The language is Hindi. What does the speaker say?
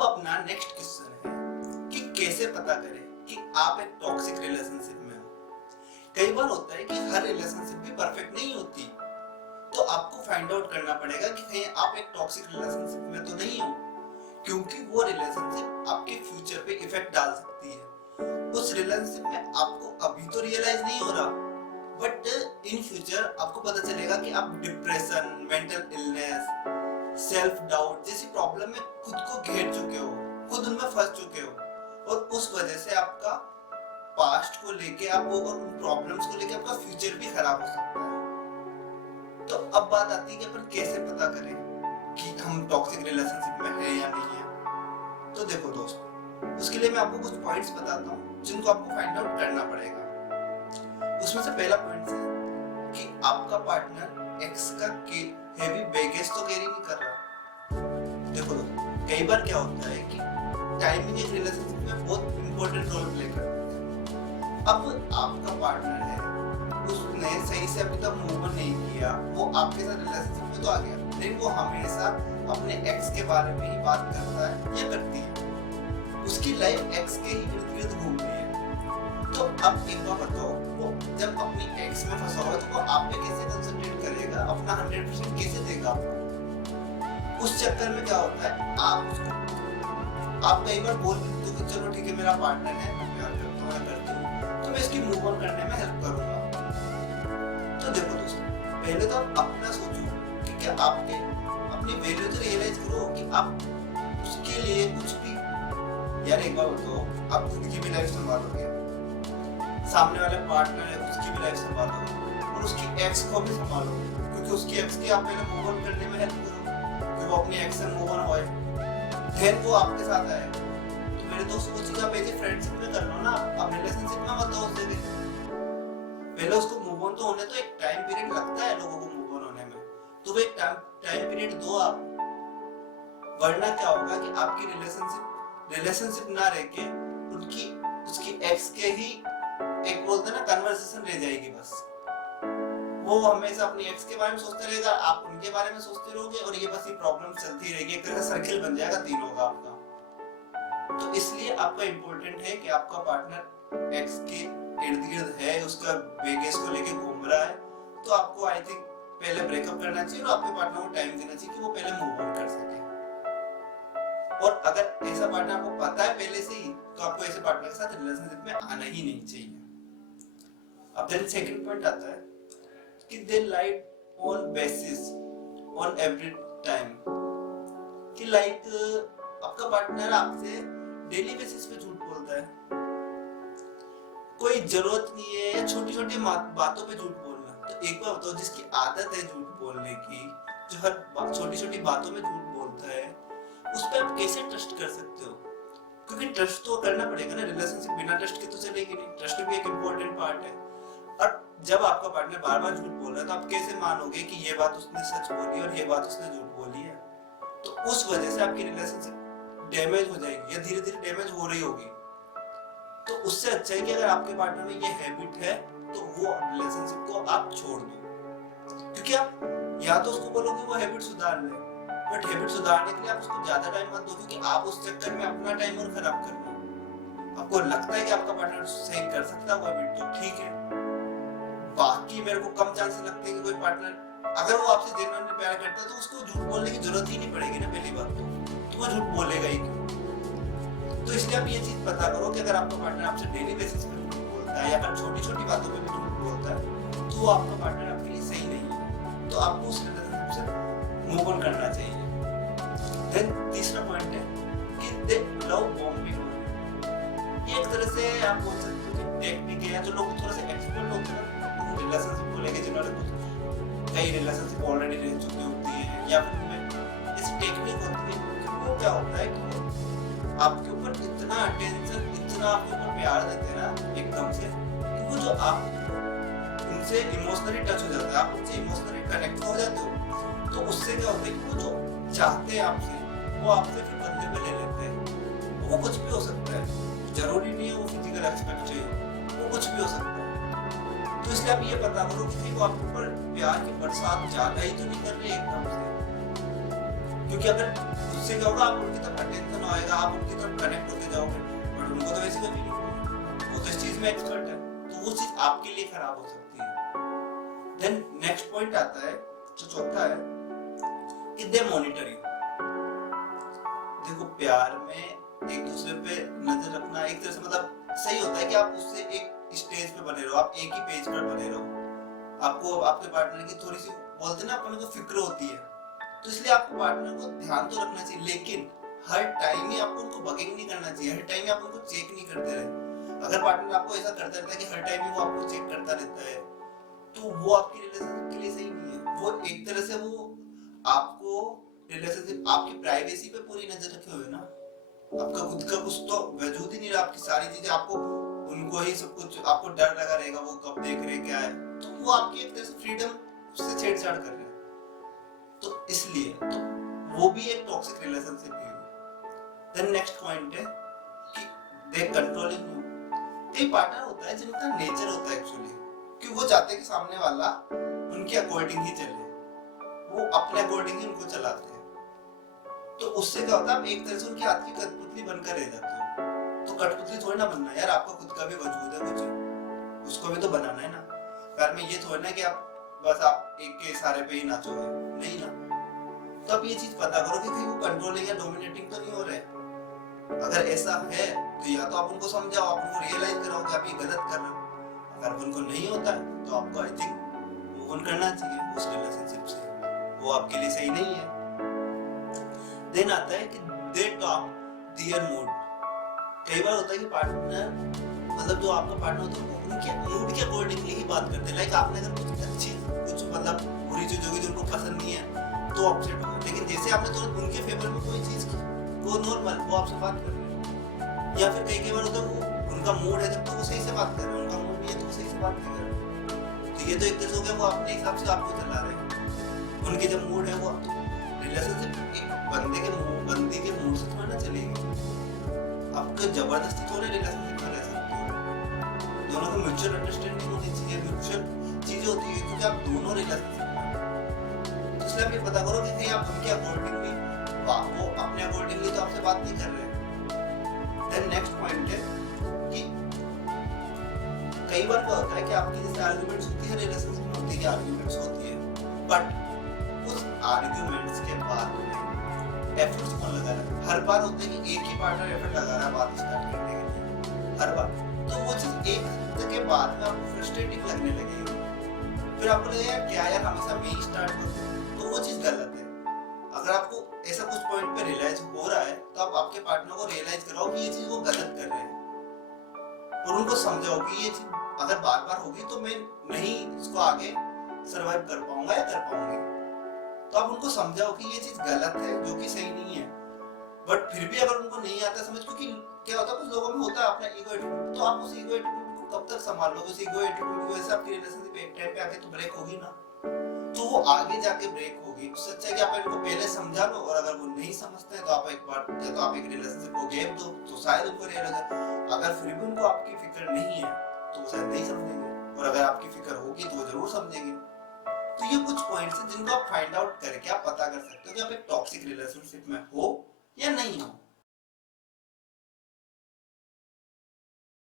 अब अपना नेक्स्ट क्वेश्चन है कि कैसे पता करें कि आप एक टॉक्सिक रिलेशनशिप में हो। कई बार होता है कि हर रिलेशनशिप भी परफेक्ट नहीं होती, तो आपको फाइंड आउट करना पड़ेगा कि कहीं आप एक टॉक्सिक रिलेशनशिप में तो नहीं हो, क्योंकि वो रिलेशनशिप आपके फ्यूचर पे इफेक्ट डाल सकती है। उस रिलेशनशिप में आपको अभी तो रियलाइज नहीं हो रहा, बट इन फ्यूचर आपको पता चलेगा कि आप depression, mental illness, self doubt जैसी प्रॉब्लम में खुद को घेर चुके हो, खुद उनमें फंस चुके हो, और उस वजह से आपका पास्ट को लेके आप और उन प्रॉब्लम्स को लेके आपका फ्यूचर भी खराब हो सकता है। तो अब बात आती है कि अपन कैसे पता करें कि हम टॉक्सिक रिलेशनशिप में है या नहीं है। तो देखो दोस्तों, उसके लिए मैं आपको कुछ पॉइंट्स बताता हूँ जिनको आपको फाइंड आउट करना पड़ेगा। उसमें से पहला पॉइंट है कि आपका पार्टनर एक्स का हेवी बैगेज तो कैरी नहीं कर रहा। देखो कई बार क्या होता है कि टाइमिंग एक रिलेशनशिप में बहुत इंपॉर्टेंट रोल प्ले करता है। अब आपका पार्टनर है, उसने सही से अभी तक मूव ऑन नहीं किया, वो आपके साथ रिलेशनशिप में तो आ गया, लेकिन वो हमेशा अपने एक्स के बारे में ही बात करता है या करती है। उसकी लाइफ एक्स के ही इर्द गिर्द घूम रही है। तो अब एक बार बताओ, वो जब अपनी एक्स में फंसा हुआ तो वो आप पे कैसे कंसंट्रेट करेगा, अपना 100% कैसे देगा आपको? उस चक्कर में क्या होता है, आप कई बार बोल देते हो कि चलो ठीक है, मेरा पार्टनर है, मैं प्यार करता हूँ, मैं करती हूँ, तो मैं इसकी मूव ऑन करने में हेल्प करूंगा। तो देखो दोस्तों, पहले तो आप अपना सोचो कि क्या आपके अपनी वैल्यू तो रियलाइज करो कि आप उसके लिए कुछ भी, यार एक बार बताओ, आप खुद की भी लाइफ संभालोगे, सामने वाले पार्टनर है उसकी भी लाइफ संभालोगे, और उसकी एक्स को भी संभालोगे, क्योंकि उसकी एक्स की आप पहले मूव ऑन करने में हेल्प करो कि वो अपनी एक्स से मूव ऑन होए, फिर वो आपके साथ आए। तो मेरे दोस्त सोचिए, आप ऐसे फ्रेंडशिप में कर लो ना, आप रिलेशनशिप में मत हो उससे भी। पहले उसको मूव ऑन तो होने तो एक टाइम पीरियड लगता है लोगों को मूव ऑन होने में, तो वो एक टाइम पीरियड दो आप, वरना क्या होगा कि आपकी रिलेशनशिप ना रह के उसकी एक्स के ही एक बोलते ना कन्वर्सेशन रह जाएगी बस। वो हमेशा अपनी एक्स के बारे में सोचते रहेगा, आप उनके बारे में सोचते रहोगे, और ये बस ये प्रॉब्लम चलती रहेगी, एक तरह का सर्किल बन जाएगा तीनों का आपका। तो इसलिए आपका इंपॉर्टेंट है कि आपका पार्टनर एक्स के इर्द गिर्द है, उसका बैगेज को लेके घूम रहा है, तो आपको आई थिंक पहले ब्रेकअप करना चाहिए और आपके पार्टनर को टाइम देना चाहिए कि वो पहले मूव ऑन कर सके। और अगर ऐसा पार्टनर आपको पता है पहले से ही, तो आपको ऐसे पार्टनर के साथ रिलेशनशिप में आना ही नहीं चाहिए। अब देन सेकंड पॉइंट आता है कि they lied on basis on every time, कि लाइक आपका पार्टनर आपसे डेली बेसिस पे झूठ बोलता है, कोई जरूरत नहीं है छोटी छोटी बातों पे झूठ बोलना। तो एक बार बताओ, जिसकी आदत है झूठ बोलने की, जो हर छोटी छोटी बातों में झूठ बोलता है, उस पर आप कैसे ट्रस्ट कर सकते हो? क्योंकि ट्रस्ट तो करना पड़ेगा ना, रिलेशनशिप बिना ट्रस्ट के तो चलेगी नहीं, ट्रस्ट भी एक इम्पोर्टेंट पार्ट है। और जब आपका पार्टनर बार बार झूठ बोल रहा है, तो आप कैसे मानोगे कि ये बात उसने सच बोली और ये बात उसने झूठ बोली है? तो उस वजह से आपकी रिलेशनशिप डैमेज हो जाएगी या धीरे धीरे डैमेज हो रही होगी। तो उससे अच्छा है कि अगर आपके पार्टनर में ये हैबिट है, तो वो रिलेशनशिप को आप छोड़ दो, क्योंकि आप या तो उसको बोलो कि वो हैबिट सुधार ले, बट हैबिट सुधारने के लिए आप उसको ज्यादा टाइम मत दो, क्योंकि आप उस चक्कर में अपना टाइम और खराब कर रहे हो। आपको लगता है कि आपका पार्टनर सही कर सकता है वो हैबिट, तो ठीक है, बाकी मेरे को कम चांसेस लगते हैं कि कोई पार्टनर अगर वो आपसे जेन्युइनली प्यार करता है तो उसको झूठ बोलने की जरूरत ही नहीं पड़ेगी ना, पहली बात तो वो झूठ बोलेगा ही क्यों? तो इसलिए आप ये चीज पता करो कि अगर आपका पार्टनर आपसे डेली बेसिस पे झूठ बोलता है या फिर छोटी छोटी बातों पे भी झूठ बोलता है, तो वो आपका पार्टनर आपके लिए सही नहीं है, तो आपको उस रिलेशनशिप से मूव ऑन करना चाहिए। देन तीसरा पॉइंट है कि दे लव बॉम्बिंग। ये एक तरह से आप बोल सकते हो कि टेक्निक है, जो लोग थोड़ा सा एक्सपर्ट होते हैं रिलेशनशिप को लेके, जिन्होंने कुछ कई रिलेशनशिप ऑलरेडी रह चुकी होती है, या फिर उनमें ऐसी टेक्निक होती है कि वो क्या होता है कि आपके ऊपर इतना अटेंशन, इतना आपके ऊपर प्यार देते हैं ना एकदम से, कि वो जो आप उनसे इमोशनली टच हो जाता है, आप उनसे इमोशनली कनेक्ट हो जाते हो, तो उससे क्या होता है कि वो जो चाहते हैं आपसे, वो आपसे फिर बदले में ले लेते हैं। वो कुछ भी हो सकता है, जरूरी नहीं है वो फिजिकल एस्पेक्ट चाहिए, वो कुछ भी हो सकता है। तो इसलिए आप ये पता करो कि वो आपके ऊपर प्यार की बरसात ज्यादा ही तो नहीं कर रहे एकदम से, क्योंकि अगर उससे क्या होगा, आप उनकी तरफ अटेंशन आएगा, आप उनकी तरफ कनेक्ट होते जाओगे, बट उनको तो वैसे कभी नहीं, वो तो इस चीज में एक्सपर्ट है, तो वो चीज आपके लिए खराब हो सकती है। देन नेक्स्ट पॉइंट आता है जो चौथा है कि दे मॉनिटर यू। देखो प्यार में एक दूसरे पे नजर रखना एक तरह से मतलब सही होता है कि आप उससे एक स्टेज पे बने रहो, आप एक ही पेज पर बने रहो, आपको आपके पार्टनर की थोड़ी सी बोलते ना अपन को फिक्र होती है, तो इसलिए आपको पार्टनर को ध्यान तो रखना चाहिए, लेकिन हर टाइम ही आपको उनको बगिंग नहीं करना चाहिए, हर टाइम ही आप उनको चेक नहीं करते रहे। अगर पार्टनर आपको ऐसा करता रहता है कि हर टाइम ही वो आपको चेक करता रहता है, तो वो आपकी रिलेशनशिप के लिए सही नहीं है। वो एक तरह से वो आपको रिलेशनशिप, आपकी प्राइवेसी पे पूरी नजर रखे हुए ना, आपका खुद का कुछ तो वजूद ही नहीं रहा, आपकी सारी चीजें आपको उनको ही सब कुछ, आपको डर लगा रहेगा वो कब देख रहे क्या है, तो वो आपकी एक तरह से फ्रीडम से छेड़छाड़ कर रहे हैं, तो इसलिए तो वो भी एक टॉक्सिक रिलेशनशिप ही है। देन नेक्स्ट पॉइंट है कि दे कंट्रोलिंग यू। कई पार्टनर होता है जिनका नेचर होता है एक्चुअली कि वो चाहते हैं कि सामने वाला उनके अकॉर्डिंग ही चले, वो अपने अकॉर्डिंग ही उनको चलाते हैं, तो उससे क्या होता है, आप एक तरह से उनकी हाथ की कठपुतली बनकर रह जाते हो। तो कठपुतली थोड़ी ना बनना यार, आपका खुद का भी वजूद है कुछ, उसको भी तो बनाना है ना। प्यार में ये थोड़ी ना कि आप बस आप एक के इशारे पे ही नाचोगे, नहीं ना। तो आप ये चीज पता करो कि कहीं वो कंट्रोलिंग या डोमिनेटिंग तो नहीं हो रहे। अगर ऐसा है तो या तो आप उनको समझाओ, आप उनको रियलाइज कराओ कि आप ये गलत कर रहे हो। अगर उनको नहीं होता है तो आपको आई थिंक मूव ऑन करना चाहिए उस रिलेशनशिप से, वो आपके लिए सही नहीं है। देन आता है कि दे टॉक देयर मूड। कई बार होता है कि पार्टनर मतलब जो आपका पार्टनर होता है वो उनके मूड के अकॉर्डिंगली ही बात करते हैं। लाइक आपने अगर कुछ अच्छी कुछ मतलब बुरी चीज होगी जो उनको पसंद नहीं है तो अपसेट हो, लेकिन जैसे आपने तुरंत उनके फेवर में कोई चीज को नॉर्मल वो आपसे बात कर रहे हैं। या फिर कई बार होता है वो उनका मूड है जब तो वो सही से बात कर रहे हैं, उनका मूड नहीं है तो वो सही से बात नहीं कर रहे। तो ये तो एक तरह से हो गया वो अपने हिसाब से आपको चला रहे हैं, उनके जब मूड है वो रिलेशनशिप एक बंदे के मूड से थोड़ा ना चलेगी। आपको जबरदस्ती थोड़े रिलेशनशिप में रह सकते हो, दोनों को म्यूचुअल अंडरस्टैंडिंग होनी चाहिए, म्यूचुअल चीजें होती है क्योंकि आप दोनों रिलेशनशिप में, तो इसलिए आप ये पता करो कि कहीं आप उनके अकॉर्डिंगली वो अपने अकॉर्डिंगली तो आपसे बात नहीं कर रहे। देन नेक्स्ट पॉइंट है कि कई बार क्या होता है कि आपकी जैसे आर्गुमेंट्स होती है रिलेशनशिप में, होती है आर्गुमेंट्स होती है, बट उस आर्गुमेंट्स के बाद में एफर्ट्स कौन लगा रहा है? हर बार होता है कि एक ही पार्टनर एफर्ट लगा रहा है बात स्टार्ट करने के लिए, हर बार, तो वो चीज एक हफ्ते के बाद में आपको फ्रस्ट्रेटिंग लगने लगेगी, फिर आपको लगेगा क्या यार हमेशा मैं ही स्टार्ट करूं, तो वो चीज गलत है। अगर आपको ऐसा कुछ पॉइंट पे रियलाइज हो रहा है तो आप आपके पार्टनर को रियलाइज कराओ कि ये चीज वो गलत कर रहे हैं, और उनको समझाओ कि ये चीज अगर बार बार होगी तो मैं नहीं इसको आगे सरवाइव कर पाऊंगा या कर पाऊंगी। तो आप उनको समझाओ कि ये चीज गलत है जो कि सही नहीं है, बट फिर भी अगर उनको नहीं आता समझ, क्योंकि क्या होता है कुछ लोगों में होता है अपना ईगो एटीट्यूड, तो आप उस ईगो एटीट्यूड को कब तक संभाल लोगे? उस ईगो एटीट्यूड की वजह से आपकी रिलेशनशिप एक टाइम पे आके तो ब्रेक होगी ना, तो वो आगे जाके ब्रेक होगी। उससे अच्छा है कि आप इनको पहले समझा लो, और अगर वो नहीं समझते हैं तो आप एक बार या तो आप एक रिलेशनशिप को गैप दो तो शायद उनको रियलाइज, अगर फिर भी उनको आपकी फिक्र नहीं है तो वो शायद नहीं समझेंगे, और अगर आपकी फिक्र होगी तो वो जरूर समझेंगे। तो ये कुछ पॉइंट्स हैं जिनको आप फाइंड आउट करके आप पता कर सकते हो कि आप एक टॉक्सिक रिलेशनशिप में हो या नहीं हो।